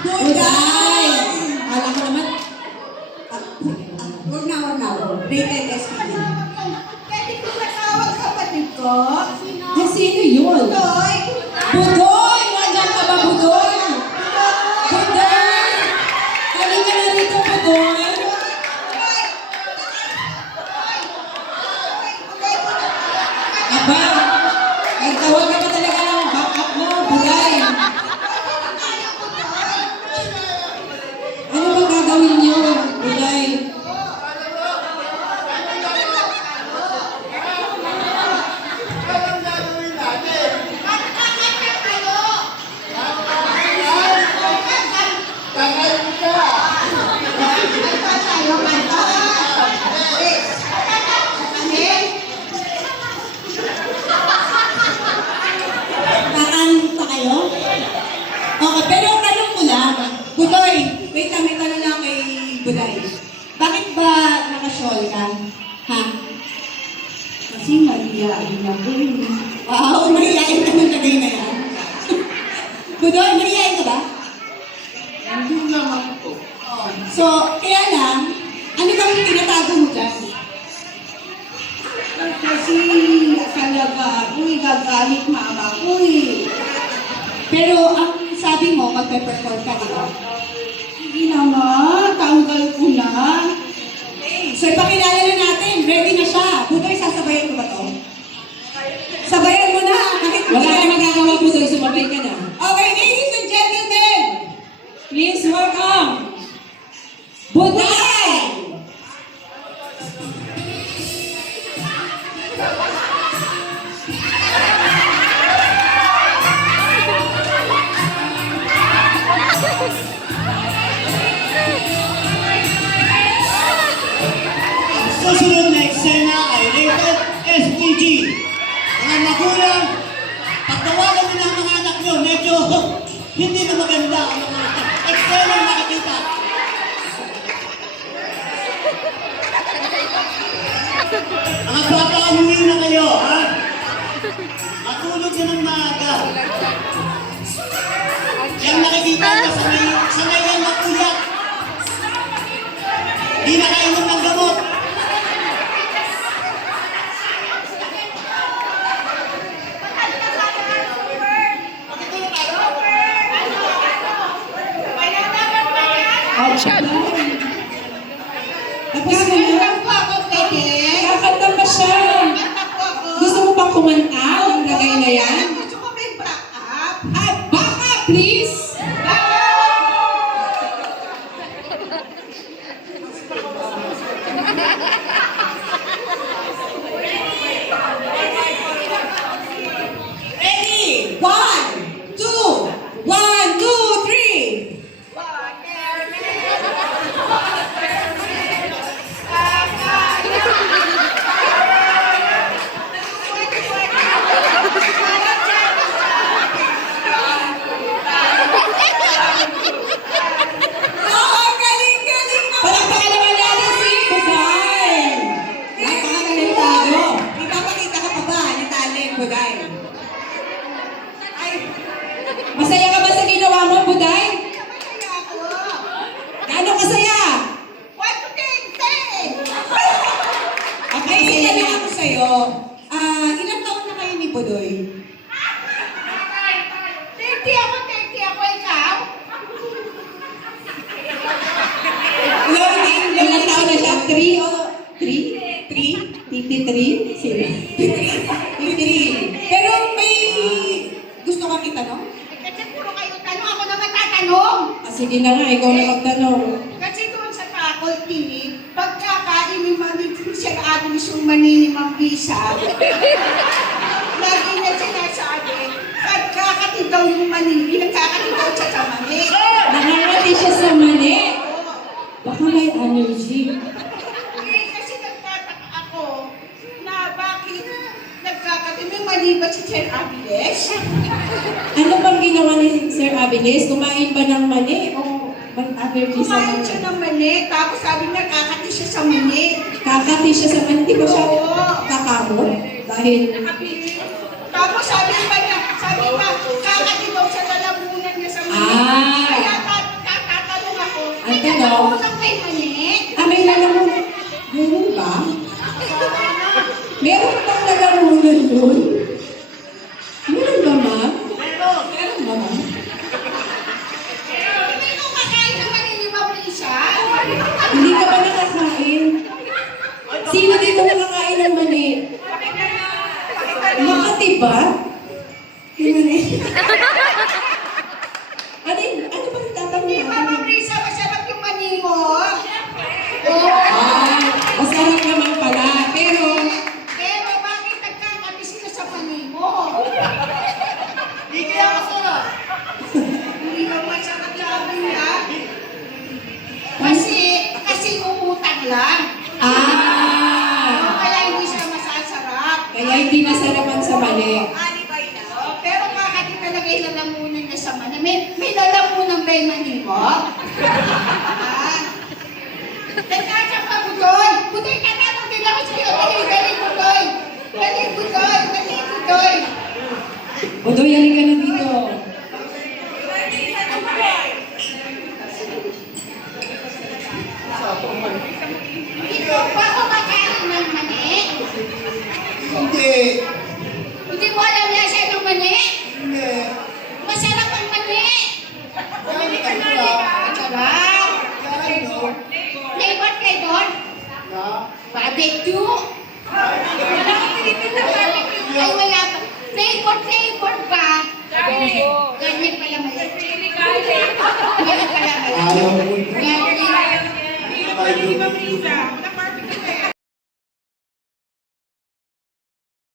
Buday! Alam ko naman. Huwag na. Rated SPG. Pwede ko matawag kapatid ko? Sino yun? Budoy! Budoy! Nandiyan ka ba, Budoy? Budoy! Halika na rito, Budoy. Aba, nagtawag ka pa talaga ng backup mo, Buday. Ano ba gagawin niyo, Buday? Kakanta kayo? Okay, pero tanong ko lang, Budoy, wait lang, may tanong lang kay Buday. Bakit ba nakashol ka? Ha? Kasi mahihain ako eh. Wow, mahihain ka ng tagay na yan. Budoy, mahihain ka ba? Hindi naman po. Oo. So, kaya lang, ano bang tinatago mo dyan? Kasi talaga ako eh, gagalit mama ko eh. Pero ang sabi mo, magpe-perform ka, di ba? Hindi naman, tanggal ko na. Okay, so ipakilala na natin. Ready na siya. Budoy, sasabayan ko ba to? Sabayan mo na. Kahit wala ka magagawa, Budoy. Sumabay ka na. Okay, ladies and gentlemen, please welcome Budoy! Susunod na eksena ay rated SPG. Mga magulang, pagtawagan nyo ng mga anak nyo, medyo hindi na maganda ang mga eksena na nakikita. Mga bata, umuwi na kayo, ha? Matulog ka ng maaga. Yan nakikita mo sa ngayon na uyak. Di nakainom ng gamot. Gaganda po ako, pwede? Kakanta pa siya. Gaganda po ako. Gusto mo pang kumanta ng lagay na yan? Gusto ko may back-up. Ay, baka, please! Ready? One, two, three! Oo, galing-galing na! Palakpakan naman natin si Buday! Napakatalentado! Ipapakita ka pa ba ni talent, Buday? Ay, masaya ka ba sa ginawa mo, Buday? Masaya ako. Gaano kasaya? 1 to 10, 10. Okay, itanong ako sa'yo. Ilang taon na kayo ni Budoy? 30 ako, ikaw? Ilang taon na siya? 3 o 3? 3? 53? Sino? 53. Pero may gusto kang itanong? Kasi puro kayo tanong, ako naman tatanong. Sige na nga, ikaw na magtanong. Kasi doon sa faculty, pagkakain ni Mami Sir Agnes yung mani ni Ma'am Lisa, lagi na sinasabi, pagkakati daw yung mani, nagkakati daw siya sa mani. Nakangati siya sa mani. Baka may allergy. Eh, kasi nagtataka ako na bakit nagkakati, may mani ba si Sir Agnes? Ano bang ginawa ni Sir Abilis? Kumain ba ng mani o may allergy sa Kumain mani? siya ng mani, tapos sabi niya, kakati siya sa mani. Kakati siya sa mani. Di ba siya Oo. kakamot? Dahil Tapos sabi niya, kakati daw siya sa Kaya tatanong ako, may Ang tanong? nalamunang may mani? May lalamunan. Ganun ba? Meron bang lalamunan doon? Meron ba, ma'am? Meron ba, ma'am? Hindi ko kakain ng mani ni Maurisa. Hindi ka ba nakakain? Sino dito nakakain ng mani? Makati ba? Ano ba tatanong Di ba, natin? Maurisa, masarap yung mani mo? Masarap naman pala. Pero, Pero bakit nagkakabis ka sa mani mo? Di kaya masarap. Hindi ba masarap sabi niya? Kasi umutang lang. Kaya hindi siya masasarap. kaya hindi nasarapan sa mali. Pero bakit talaga yung lalamunan niya sa mani? May lalamunan ba yung mani mo? Teka siya pa, Budoy! Budoy, tatanong din ako sa'yo. Dali, Budoy! Dali, Budoy! Budoy, halika na dito. Hindi mo ba kumakain ng mani? Hindi. Hindi mo alam lasa ng mani? Hindi. Masarap ang mani! Kaya ka na. Masarap! Kaya no. Flavor? Na. Barbecue? Wala kang Pilipin na barbecue. Ay, wala pa. Flavor pa. Garlic pala mali. Garlic pala mali. Ayaw